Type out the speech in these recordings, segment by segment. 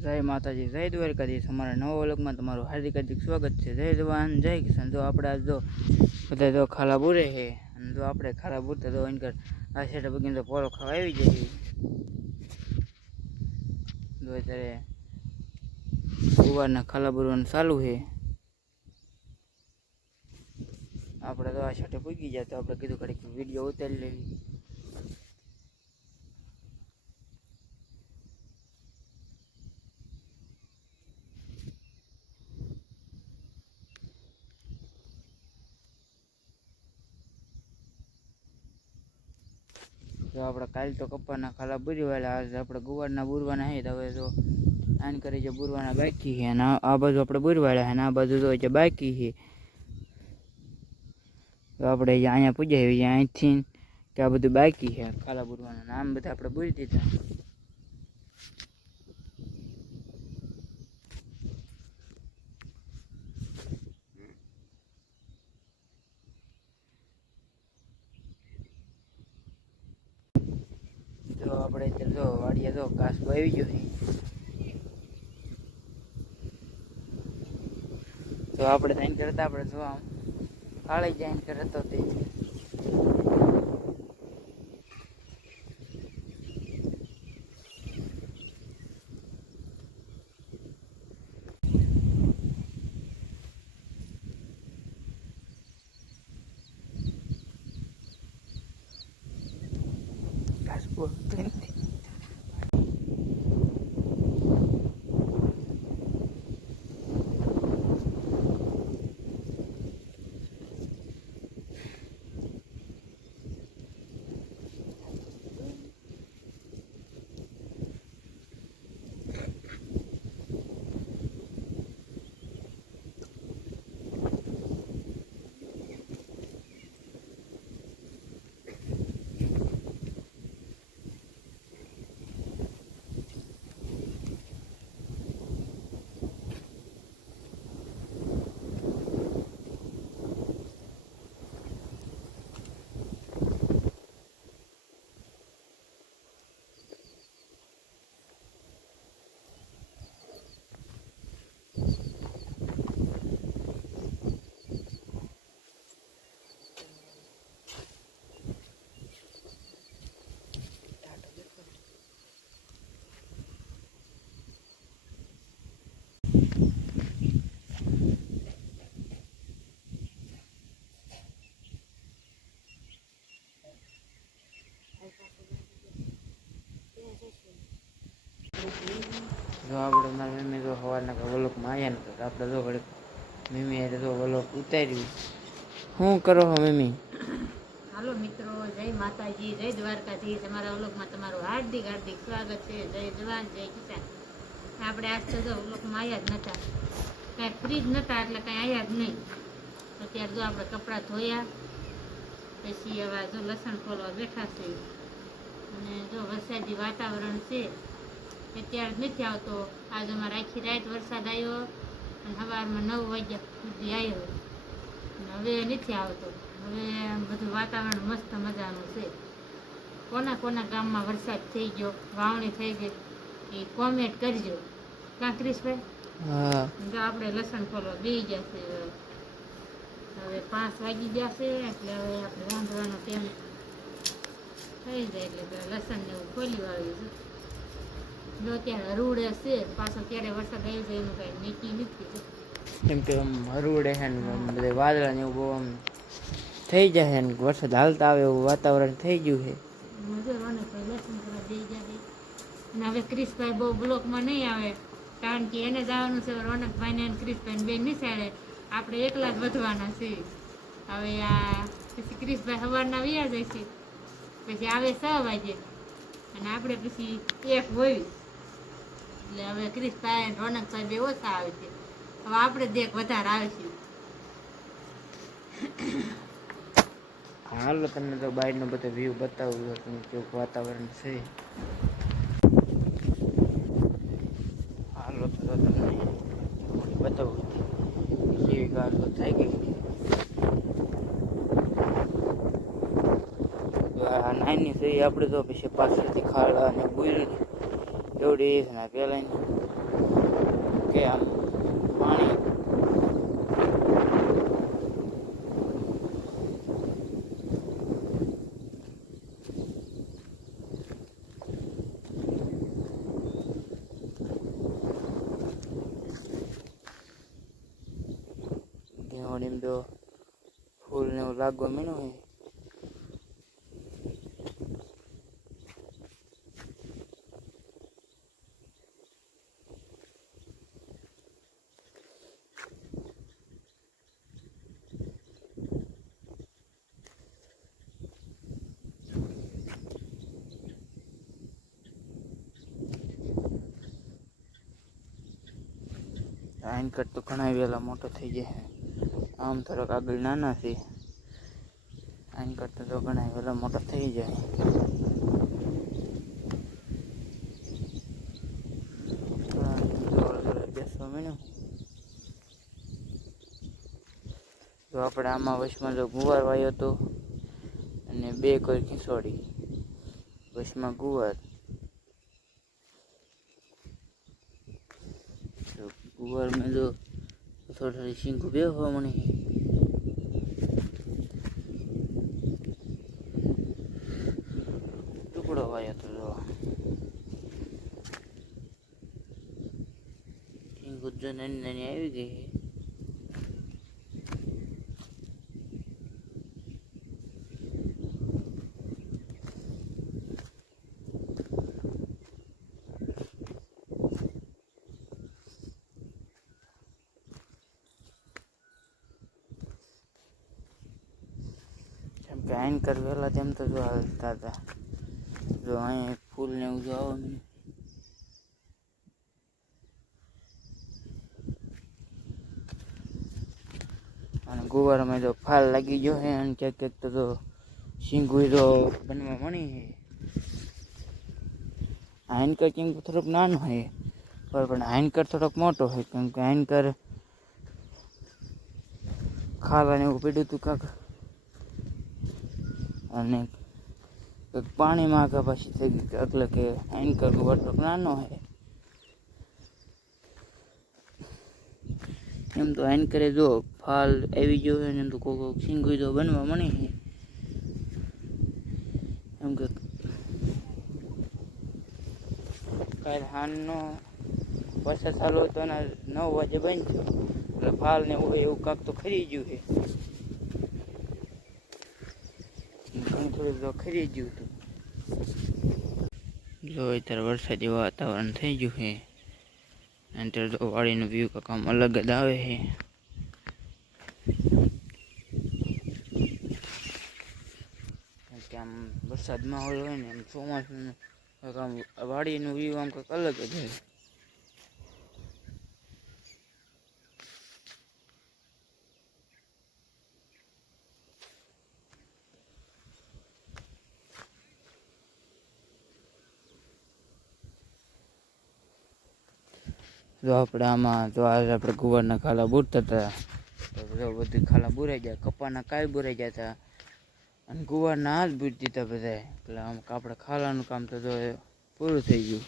જય માતાજી, જય દ્વારકાધીશ. અમારા નવા વ્લોગમાં તમારું હાર્દિક હાર્દિક સ્વાગત છે. જય જવાન જય કિસાન. જો આપણે આજ જો બધા જો ખાલા બુરે છે, અને જો આપણે ખાલા બુરતા તો એનકર આ સેટ બગીને તો પોરો ખાવા આવી જાય. જો અત્યારે ગુવારના ખાલા બુરવાનું ચાલુ છે. આપણે તો આ સેટે પૂગી જાય તો આપણે કીધું ઘડીક વિડીયો ઉતારી લેવી. તો આપણે કાલ તો કપ્પાના ખાલા બુરી વાળા, આજે આપણે ગુવારના બુરવાના છે. તો હવે જો આન કરી જે બુરવાના બાકી છે, અને આ બાજુ આપણે બુરવાળા છે, અને આ બાજુ તો જે બાકી છે. તો આપણે અહીંયા પૂજાવી અહીંથી કે આ બધું બાકી છે ખાલા બુરવાના, નામ બધા આપણે બુરી દીધા. જો આપણે અત્યારે જો વાડીએ જો કાસબો આવી ગયો છે. તો આપણે ત્યાં કરતા આપણે જો આમ કાળી જાય કરતો તે કાસબો જો આપણે મારા મમ્મી તો સવારના વલોકમાં આવ્યા નતા, તો આપણે જો ઘડીક મમ્મી એટલે તો વલોક ઉતાર્યું. શું કરો હો મમ્મી? હાલો મિત્રો, જય માતાજી, જય દ્વારકાધીશ. અમારા વ્લોગમાં તમારું હાર્દિક હાર્દિક સ્વાગત છે. જય જવાન જય કિસાન. આપણે આજ તો જો વ્લોગમાં આવ્યા જ નતા, કાંઈ ફ્રી જ નતા, એટલે કાંઈ આવ્યા જ નહીં. અત્યારે જો આપણે કપડાં ધોયા પછી હવે જો લસણ ખોલવા બેઠા છે. અને જો વરસાદી વાતાવરણ છે, અત્યારે જ નથી આવતો. આજે અમારે આખી રાત વરસાદ આવ્યો, અને સવારમાં 9 વાગ્યા સુધી આવ્યો, અને હવે નથી આવતો. હવે બધું વાતાવરણ મસ્ત મજાનું છે. કોના કોના ગામમાં વરસાદ થઈ ગયો, વાવણી થઈ ગઈ, એ કોમેન્ટ કરજો. કાં ક્રિશભાઈ? હા. જો આપણે લસણ ખોલવા બેસી ગયા છે. હવે 5 વાગી ગયા છે, એટલે હવે આપણે રાંધવાનો ટાઈમ થઈ જાય એટલે લસણ ને એવું ખોલી વાળ્યું છે. જો અત્યારે હરુડે છે, પાછો ક્યારે વરસાદ આવી જાય એનું કાંઈ નક્કી નથી. કેમ કે આમ હરુડે છે ને બધે વાદળા ને એવું બહુ આમ થઈ જાય ને વરસાદ હાલતા આવે એવું વાતાવરણ થઈ ગયું છે. જો રોનકભાઈ લસણ કરવા દઈ જાય, અને હવે ક્રિશભાઈ બહુ બ્લોકમાં નહીં આવે, કારણ કે એને જવાનું છે રોનકભાઈને અને ક્રિશભાઈને બે નિશાળે. આપણે એકલા જ વધવાના છે. હવે આ પછી ક્રિશભાઈ સવારના વ્યા જાય છે, પછી આવે 6 વાગે, અને આપણે પછી 1 હોય. એટલે હવે ક્રિશભાઈ અને રોનકભાઈ બે ઓછા આવે છે. હવે આપણે દેખ વધારે આવે છે. હાલો તમને તો બહારનો બધો વ્યૂ બતાવું તમે કેવું વાતાવરણ છે. હાલો તો તમને બતાવું કેવી ગાર તો થઈ ગઈ. આ નાની છે આપણે તો પછી પાછળથી ખાડા અને બુરી એવડી છે ને પેલા કે આમ પાણી ઘેવડીમાં તો ફૂલ ને એવું લાગવા મીનું હોય. આઈન કટ તો ઘણા વેલા મોટો થઈ જાય. આમ થોડોક આગળ નાના છે. આઈન કટ તો ઘણા વેલા મોટો થઈ જાય. તો આપણે આમાં વચમાં જો ગુવાર વાયો હતો અને 2 કોઈ ખીસોડી વચમાં ગુવાર. तो गुवार में जो थोड़ी थोड़ी सिंग बे हुआ मनी टुकड़ो आया तो जो सिंग जो ननी ननी आई गई है. गायन कर वेला तेम तो जो हालता था जो अँ फूल ने जो आओ ने गोबर में जो फाल लगी जो है क्या क्या तो जो सिंगुई जो बनवा मणी है. आयनकर किंग थोड़क नानो है पर आयनकर थोड़क मोटो है क्योंकि आयनकर खावा ने पीड़ू तू काक અને પાણીમાં આગળ પાછી થઈ ગઈ એટલે કે એન્કર વટો નાનો છે એમ તો એન્કરે જો ફાલ આવી ગયો છે ને તો કોક સિંગુઈ તો બનવા મળી છે એમ કે કાલ હાનનો વરસાદ ચાલુ હતો ને 9 વાગે બંધ થયો એટલે ફાલ ને એવું કાક તો ખરી ગયું છે. થોડુંક તો ખરી ગયું હતું. જો અત્યારે વરસાદી વાતાવરણ થઈ ગયું છે અને અત્યારે તો વાડીનું વ્યૂ કાંક આમ અલગ જ આવે છે. કે આમ વરસાદ માહોલ હોય ને આમ ચોમાસું આમ વાડીનું વ્યૂ આમ કંઈક અલગ જ હોય. જો આપણે આમાં તો આજે આપણે ગુવારના ખાલા બૂરતા હતા તો બધું ખાલા બુરાઈ ગયા, કપાના કાય બુરાઈ ગયા હતા અને ગુવારના હાથ બૂરી દીધા બધા. એટલે આમ આપણે ખાલાનું કામ તો જો પૂરું થઈ ગયું.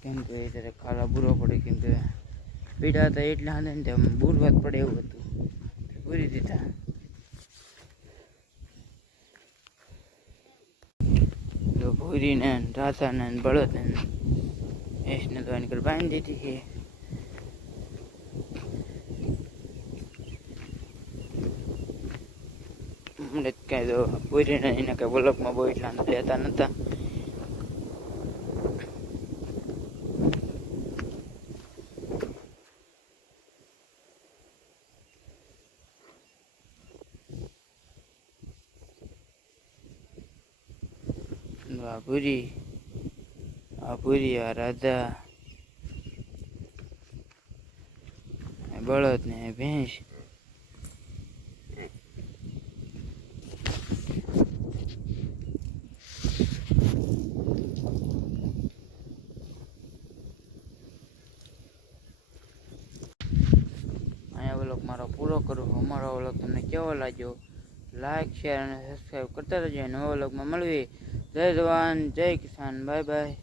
કેમ કે અત્યારે ખાલા બૂરવા પડે કેમ કે પીડા હતા એટલે હાને આમ બૂરવા જ પડે એવું હતું પૂરી દીધા. ભૂરીને રાધાને બળદને ભેંસને તો એની બાંધી દીધી છે. હમણાં કાંઈ તો ભૂરીને એને કાંઈ વલકમાં બહુ એટલા લેતા નહોતા. આ ભૂરી આ રાધા બળદ ને ભેંસ. અહીંયા વ્લોગ મારો પૂરો કરું. અમારો વ્લોગ તમને કેવો લાગ્યો લાઈક શેર અને સબસ્ક્રાઈબ કરતા રહેજો. નવા વ્લોગમાં મળવી. જય જવાન જય કિસાન. Bye bye.